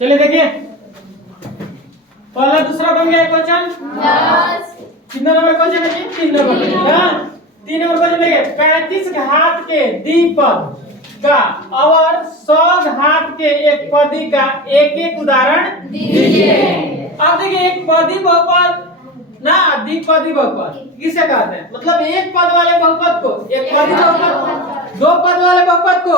चलिए देखिए, पहला दूसरा बन गया क्वेश्चन। कितना नंबर क्वेश्चन है जी? 3 नंबर। 3 नंबर क्वेश्चन देखिए, 35 घात के द्विपद का और 100 घात के एक पदी का एक एक उदाहरण दीजिए। अब देखिए, एक पदी बहुपद ना द्विपदी बहुपद किसे कहते हैं? मतलब एक पद वाले बहुपद को एक पदी बहुपद, दो पद वाले बहुपद को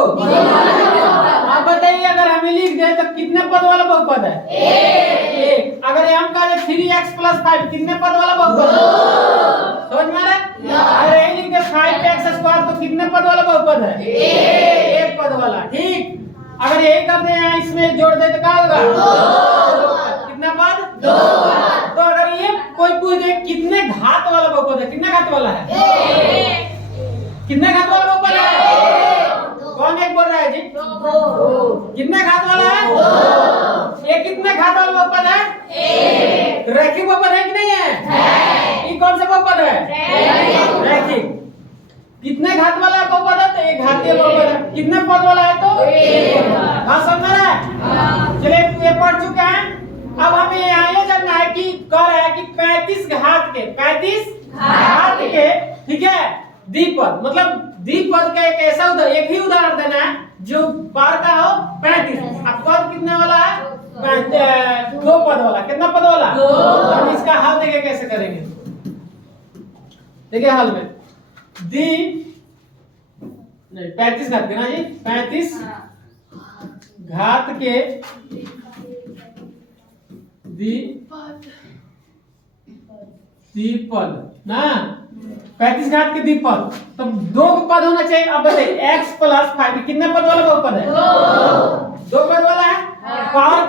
आप बताइए, अगर हमें लिख दे तो कितने पद वाला बहुपद है? एक। अगर हम कह दे 3x + 5 कितने पद वाला बहुपद है? समझ में आ रहा है? अगर यही लिख दे 5x² तो कितने पद वाला बहुपद है? एक पद वाला। ठीक, अगर यही कर दे यहाँ इसमें जोड़ दे तो क्या होगा? कितना पद? 2 पद। तो अगर ये कोई पूछ दे कितने घात वाला बहुपद है, कितने घात वाला है? कितने घात वाला बहुपद है? कौन एक बोल रहा है जी? 2। कितने घात वाला है? 2। ये कितने घात वाला बहुपद है? 1। रैखिक बहुपद है कि नहीं है? ये कौन सा बहुपद है? रैखिक। कितने घात वाला बहुपद है? तो एक घातीय बहुपद है। कितने पद वाला है? तो 1। हाँ, समझ रहा है? चलिए, ये पढ़ चुके हैं। अब हमें यहाँ ये जानना है कि कह रहा है कि 35 घात के, ठीक है, द्विपद, मतलब द्विपद का एक ऐसा एक ही उदाहरण देना है जो बार का हो 35। अब पद कितने वाला है? 2 पद वाला। कितना पद वाला? 2। अब इसका हल देखिए कैसे करेंगे। देखिए हल में नहीं 35 घात के ना जी, 35 घात के द्विपद ना, 35 घात के द्विपद, तो 2 पद होना चाहिए। अब बताइए x + 5 कितने पद वाला बहुपद है? 2 पद वाला है। पावर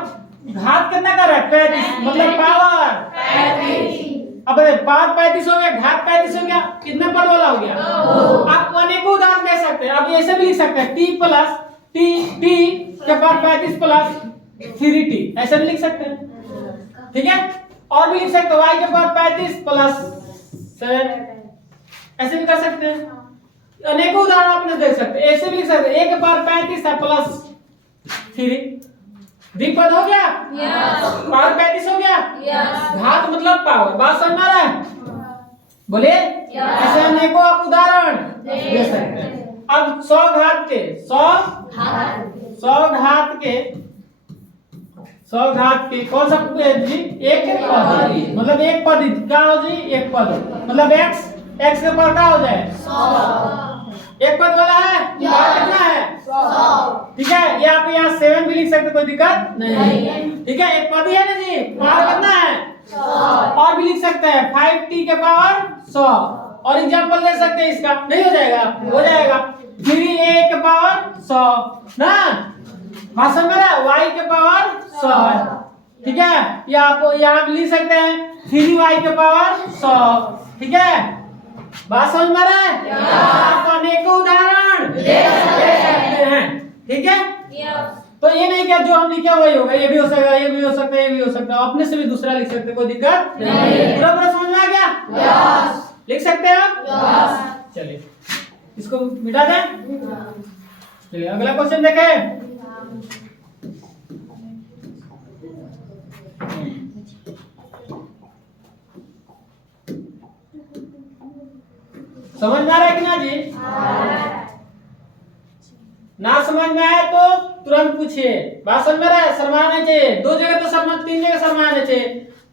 घात कितना कर रहा है? 35, मतलब पावर 35। अब बताइए पावर 35 हो गया, घात 35 हो गया, कितने पद वाला हो गया? 2। आप अनेकों उदाहरण दे सकते हैं। अब ऐसे भी लिख सकते हैं t के पावर 35 + 3t, ऐसे भी लिख सकते हैं। ठीक है, और भी लिख सकते हो y के पावर 35 + 7, ऐसे भी कर सकते हैं। अनेकों उदाहरण आपने देख सकते हैं। ऐसे भी लिख सकते हैं a के पावर 35 + 3, द्विपद हो गया। पावर 35 हो गया। घात मतलब पावर। बात समझ में आ रहा है? बोलिए। ऐसे अनेकों आप उदाहरण दे सकते हैं। अब 100 घात के 100 घात के कौन सा जी? एक पद, मतलब एक पद क्या हो जी? एक पद, मतलब x के ऊपर क्या हो जाए? 100। एक पद वाला है। कितना है? 100। ठीक है, ये आप यहाँ 7 भी लिख सकते, कोई दिक्कत नहीं। ठीक है, एक पद ही है ना जी, पावर कितना है? 100। और भी लिख सकते हैं 5t के पावर 100, और एग्जांपल ले सकते हैं इसका। नहीं हो जाएगा? हो जाएगा। 3a के पावर 100 ना, बात समझ में? y के पावर 100 है। ठीक है, या आप यहाँ भी लिख सकते हैं 3y के पावर 100। ठीक है, बात समझ में रहा है? आप अनेकों उदाहरण दे सकते हैं। ठीक है, तो ये नहीं क्या जो हम लिखे वही होगा, ये भी हो सकता है, ये भी हो सकता है, ये भी हो सकता है। अपने से भी दूसरा लिख सकते, कोई दिक्कत नहीं। पूरा समझ में आ गया? लिख सकते हैं आप? चलिए इसको मिटा दें। चलिए अगला क्वेश्चन देखें। समझ में आ रहा है कि ना जी? ना समझ में आए तो तुरंत पूछिए। बात समझ में रहा है? शर्माना चाहिए। 2 जगह तो शर्मा, 3 जगह शर्माना चाहिए।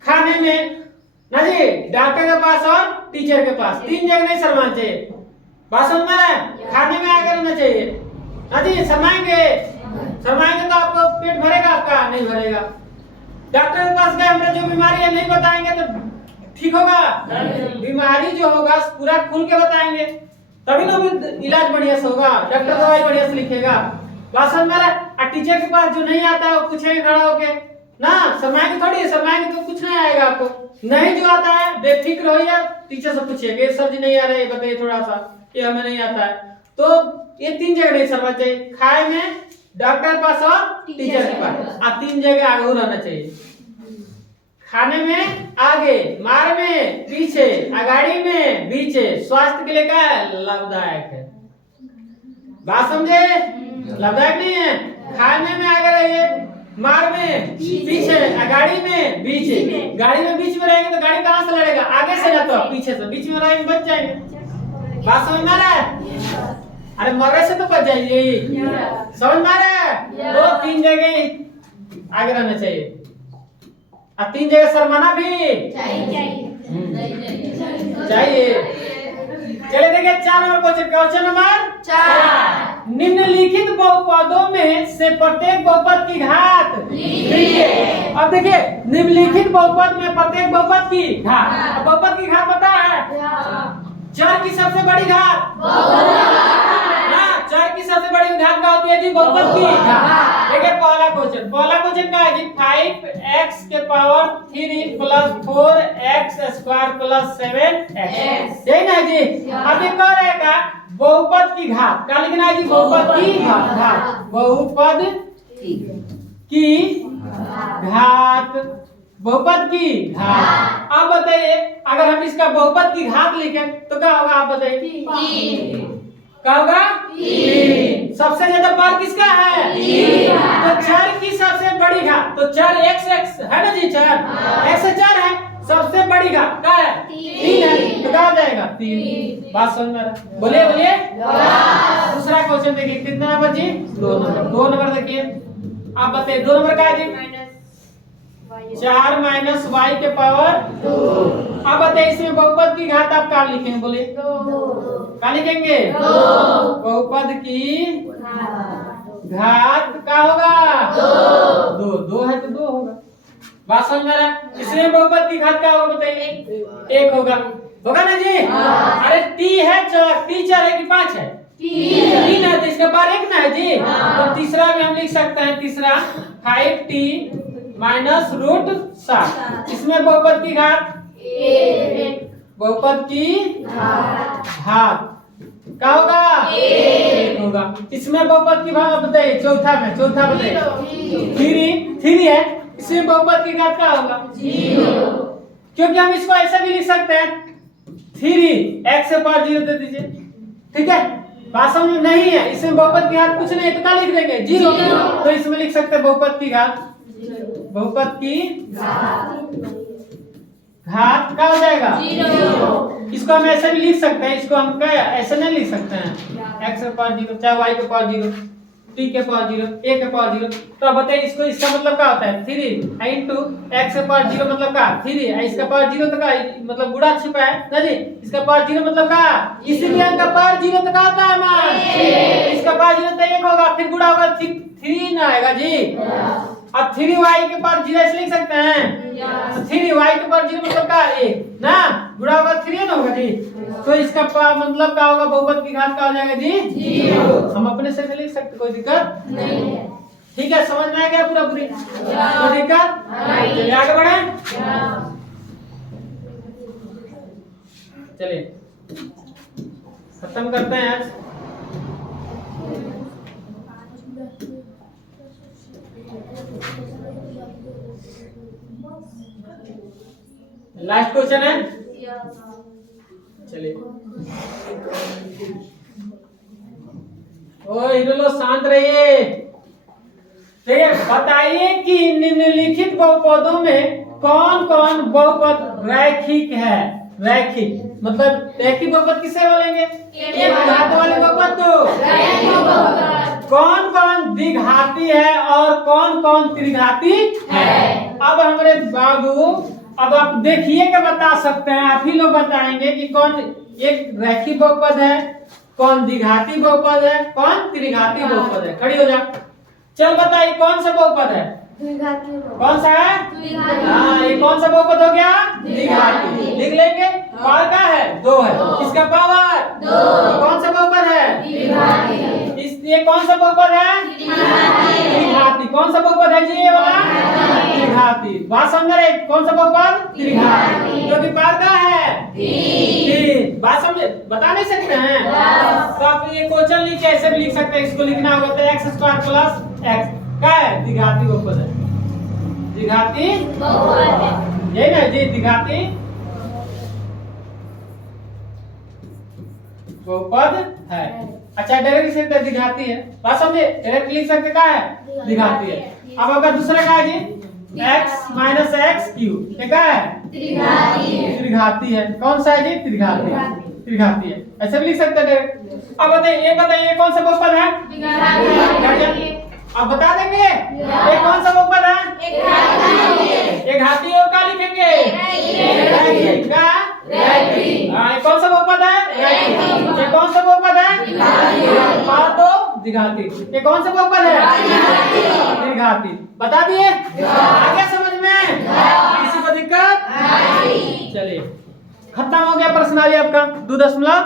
खाने में ना जी, डॉक्टर के पास और टीचर के पास, 3 जगह नहीं शर्माना चाहिए। बात समझ में रहा है? खाने में आगे रहना चाहिए ना जी। शर्माएंगे तो आपको पेट भरेगा? आपका नहीं भरेगा। डॉक्टर के पास गए, हमें जो बीमारी है नहीं बताएंगे तो ठीक होगा? बीमारी जो होगा पूरा खुल के बताएंगे, तभी ना इलाज बढ़िया से होगा, डॉक्टर दवाई बढ़िया से लिखेगा। बात समझ में आ रहा है? टीचर के पास जो नहीं आता है वो पूछेगा खड़ा होके ना, शर्माएंगे थोड़ी, शर्माएंगे तो कुछ नहीं आएगा आपको। नहीं जो आता है बेफिक्र रहिए, टीचर से पूछिएगा सर जी नहीं आ रहा है, बताइए थोड़ा सा, ये हमें नहीं आता है। तो ये 3 जगह नहीं शर्मा चाहिए। खाए में, डॉक्टर के पास और टीचर के पास, और 3 जगह आगे रहना चाहिए। खाने में आगे, मार में पीछे, अगाड़ी में पीछे, स्वास्थ्य के लिए क्या है? लाभदायक है। बात समझे? लाभदायक नहीं है? खाने में आगे रहिए, मार में पीछे, गाड़ी में बीच। गाड़ी में बीच में रहेंगे तो गाड़ी कहाँ से लड़ेगा? आगे से ना तो पीछे से। बीच में रहेंगे बच जाएंगे। बात समझ में आ रहा है? अरे मरने से तो बच जाएगी। समझ में आ रहा है? दो तीन जगह आगे रहना चाहिए और तीन जगह शर्माना भी चाहिए। चलिए देखिए 4 नंबर क्वेश्चन नंबर 4। निम्नलिखित बहुपदों में से प्रत्येक बहुपद की घात लिखिए। अब देखिए निम्नलिखित बहुपद में प्रत्येक बहुपद की घात। बहुपद की घात पता है? चर की सबसे बड़ी घात। चर की सबसे बड़ी घात क्या होती है जी? बहुपद की घात। देखिए पहला क्वेश्चन क्या है जी? 5x के power 3 plus 4x square plus 7x। यही ना जी? अब ये कह रहेगा बहुपद की घात। क्या लिखना है जी? बहुपद की घात। बहुपद की घात। बहुपद की घात। अब बताइए अगर हम इसका बहुपद की घात लिखें तो क्या होगा? आप बताइए क्या होगा? 3। सबसे ज्यादा पावर किसका है? तो चर की सबसे बड़ी घात। तो चर x है ना जी? चर x से चर है, सबसे बड़ी घात क्या है? 3 है। तो क्या हो जाएगा? 3। बात समझ में आ रहा? बोलिए दूसरा क्वेश्चन देखिए कितना नंबर जी? 2 नंबर। 2 नंबर देखिए आप बताइए 2 नंबर क्या है जी? 4 माइनस y के पावर 2। अब बताइए इसमें बहुपद की घात आप क्या लिखेंगे? बोलिए क्या लिखेंगे? बहुपद की घात क्या होगा? 2 है तो 2 होगा। बात समझ में आ रहा है? इसमें बहुपद की घात क्या होगा बताइए? 1 होगा ना जी? अरे t है चर, t चर है कि 5 है? 3 है तो इसका पावर 1 ना है जी? तो तीसरा भी हम लिख सकते हैं। तीसरा 5t माइनस रूट 7। इसमें बहुपद की घात 1। बहुपद की घात क्या होगा? 1 होगा। इसमें बहुपद की घात बताइए चौथा बताइए 3 है। इसमें बहुपद की घात क्या होगा? 0। क्योंकि हम इसको ऐसे भी लिख सकते हैं 3 x से पावर 0 दे दीजिए। ठीक है? बात समझ में नहीं है? इसमें बहुपद की घात कुछ नहीं तो क्या लिख देंगे? 0। तो इसमें लिख सकते हैं बहुपद की घात। बहुपद की घात क्या हो जाएगा? 0। इसको हम ऐसे भी लिख सकते हैं। इसको हम क्या ऐसे नहीं लिख सकते हैं? x के पावर 0 चाहे y के पावर 0 t के पावर 0 a के पावर 0। तो अब बताइए इसको इसका मतलब क्या होता है? 3 इंटू x के पावर 0 मतलब क्या? 3 इसका पावर 0 तो क्या मतलब गुणा छिपा है ना जी? इसका पावर 0 मतलब क्या? इसीलिए इनका पावर 0 तो क्या होता है हमारा? इसका पावर 0 तो 1 होगा, फिर गुणा होगा 3 ना आएगा जी। अब 3y के पावर 0 ऐसे लिख सकते हैं। तो 3y के पावर 0 मतलब क्या? 1 ना, गुणा होगा 3 ना होगा जी। तो इसका मतलब क्या होगा? बहुपद की घात क्या हो जाएगा जी? 0। हम अपने से लिख सकते, कोई दिक्कत नहीं है। ठीक है, समझ में आ गया पूरा पूरी? कोई दिक्कत नहीं। चलिए आगे बढ़े। चलिए खत्म करते हैं आज। लास्ट क्वेश्चन है। चलिए ओ हीरो लोग शांत रहिए। ठीक है, बताइए कि निम्नलिखित बहुपदों में कौन कौन बहुपद रैखिक है? रैखिक मतलब रैखिक बहुपद किसे बोलेंगे? घात वाले बहुपद। तो कौन कौन द्विघाती है और कौन कौन त्रिघाती है? अब हमारे बाबू अब आप देखिए के बता सकते हैं, आप ही लोग बताएंगे कि कौन एक रैखिक बहुपद है, कौन द्विघाती बहुपद है, कौन त्रिघाती बहुपद है। खड़ी हो जा, चल बताइए कौन सा बहुपद है? कौन सा है? हाँ, ये कौन सा बहुपद हो गया? द्विघाती। लिख लेंगे। पावर का है? 2 है। इसका पावर 2। कौन सा बहुपद है? ये कौन सा बहुपद है? त्रिघाती। कौन सा बहुपद है जी? ये वाला त्रिघाती। बात समझ रहे? कौन सा बहुपद? त्रिघाती। जो कि पावर का है? 3। बात समझे? बता नहीं सकते हैं? तो आप ये क्वेश्चन लिख के ऐसे भी लिख सकते हैं। इसको लिखना होगा तो x स्क्वायर प्लस x क्या है? द्विघाती बहुपद है। द्विघाती बहुपद यही ना जी? द्विघाती बहुपद है। अच्छा डायरेक्ट लिख सकते द्विघाती है। बात समझे? डायरेक्ट लिख सकते क्या है? द्विघाती है। अब आपका दूसरा क्या है जी? x माइनस एक्स क्यूब, ये क्या है? त्रिघाती है। कौन सा है जी? त्रिघाती है। ऐसे भी लिख सकते हैं डायरेक्ट। अब बताइए कौन सा बहुपद है? अब बता देंगे ये कौन सा बहुपद है? एक घाती और क्या लिखेंगे? क्या? ये कौन सा बहुपद है? ये कौन सा बहुपद है? और दो द्विघाती। ये कौन सा बहुपद है? त्रिघाती। बता दिए? आ गया समझ में? किसी को दिक्कत? चलिए खत्म हो गया प्रश्नावली आपका 2.1।